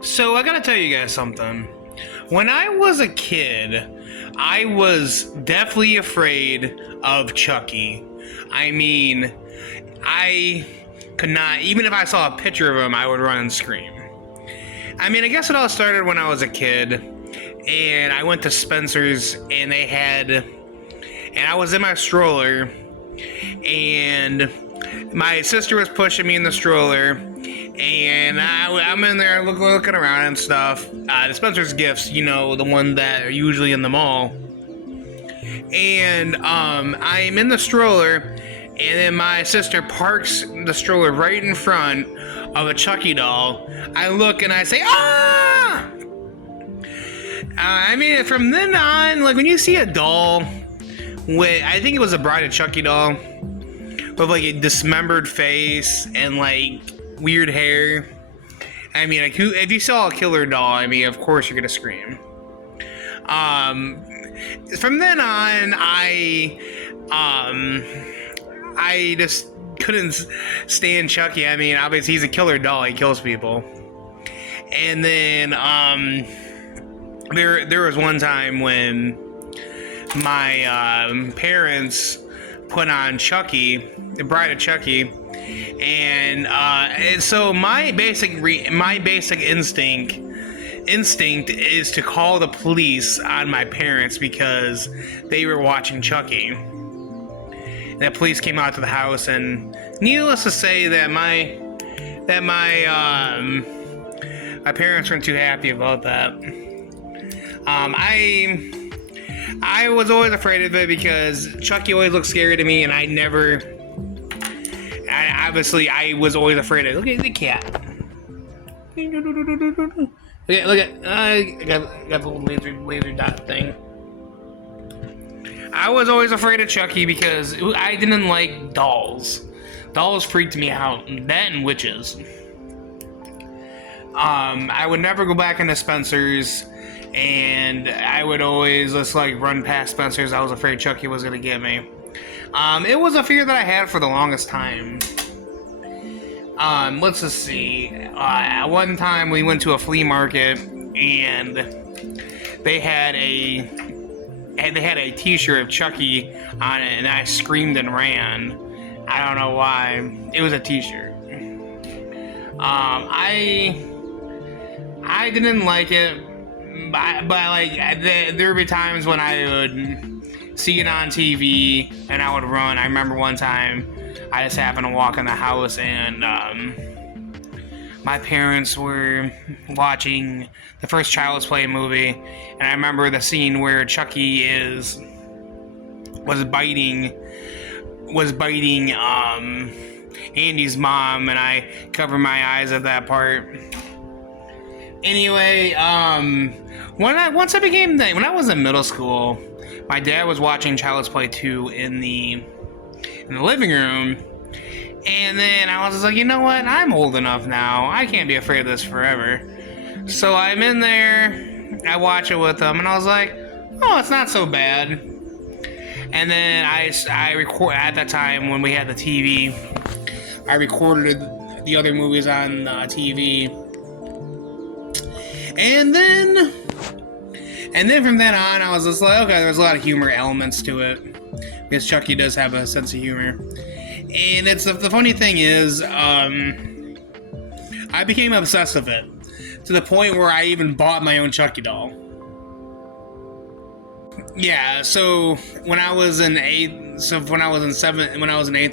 So I gotta tell you guys something. When I was a kid, I was definitely afraid of Chucky. I mean, I could not, even if I saw a picture of him, I would run and scream. I mean, I guess it all started when I was a kid, and I went to Spencer's, and I was in my stroller, and my sister was pushing me in the stroller, and I'm in there looking around and stuff. The Spencer's Gifts, the one that are usually in the mall. And I'm in the stroller, and then my sister parks the stroller right in front of a Chucky doll. I look and I say, "Ah!" I mean, from then on, like when you see a doll with, I think it was a Bride of Chucky doll, with like a dismembered face and like weird hair. I mean, like, if you saw a killer doll, I mean, of course you're gonna scream. From then on, I just couldn't stand Chucky. I mean, obviously he's a killer doll; he kills people. And then there was one time when my parents put on Chucky, the Bride of Chucky, and so my basic instinct is to call the police on my parents because they were watching Chucky. And the police came out to the house, and needless to say that my parents weren't too happy about that. I was always afraid of it because Chucky always looked scary to me, and I was always afraid of it. Look at the cat. Look at I got the little laser dot thing. I was always afraid of Chucky because I didn't like dolls. Dolls freaked me out. That and witches. I would never go back into Spencer's, and I would always just like run past Spencer's. I was afraid Chucky was gonna get me. It was a fear that I had for the longest time. Let's just see. One time we went to a flea market, and they had a T-shirt of Chucky on it, and I screamed and ran. I don't know why. It was a T-shirt. I didn't like it, but like there would be times when I would see it on TV and I would run. I remember one time I just happened to walk in the house, and my parents were watching the first Child's Play movie, and I remember the scene where Chucky was biting Andy's mom, and I covered my eyes at that part. Anyway, when I was in middle school, my dad was watching Child's Play 2 in the living room, and then I was just like, you know what? I'm old enough now. I can't be afraid of this forever. So I'm in there, I watch it with him, and I was like, oh, it's not so bad. And then I record at that time when we had the TV. I recorded the other movies on TV, and then from then on, I was just like, okay, there's a lot of humor elements to it because Chucky does have a sense of humor. And it's the funny thing is, I became obsessed with it to the point where I even bought my own Chucky doll. Yeah, so when I was in eighth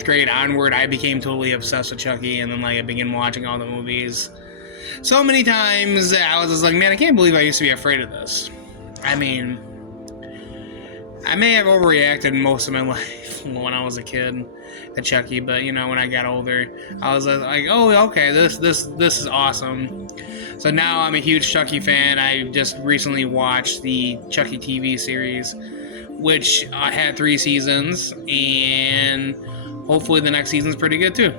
grade onward, I became totally obsessed with Chucky, and then like I began watching all the movies so many times that I was just like, man, I can't believe I used to be afraid of this. I mean, I may have overreacted most of my life when I was a kid to Chucky, but when I got older, I was like, oh, okay, this is awesome. So now I'm a huge Chucky fan. I just recently watched the Chucky TV series, which had 3 seasons, and hopefully the next season's pretty good too.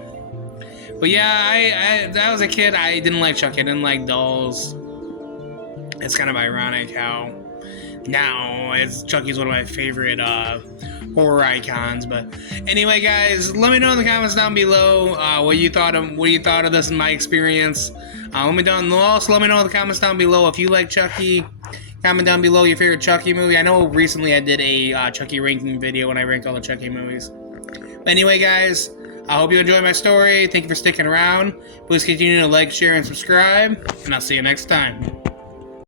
But yeah, I was a kid, I didn't like Chucky. I didn't like dolls. It's kind of ironic how now, as Chucky's one of my favorite horror icons. But anyway, guys, let me know in the comments down below what you thought of this in my experience. Let me know in the comments down below if you like Chucky. Comment down below your favorite Chucky movie. I know recently I did a Chucky ranking video when I ranked all the Chucky movies. But anyway, guys, I hope you enjoyed my story. Thank you for sticking around. Please continue to like, share, and subscribe. And I'll see you next time.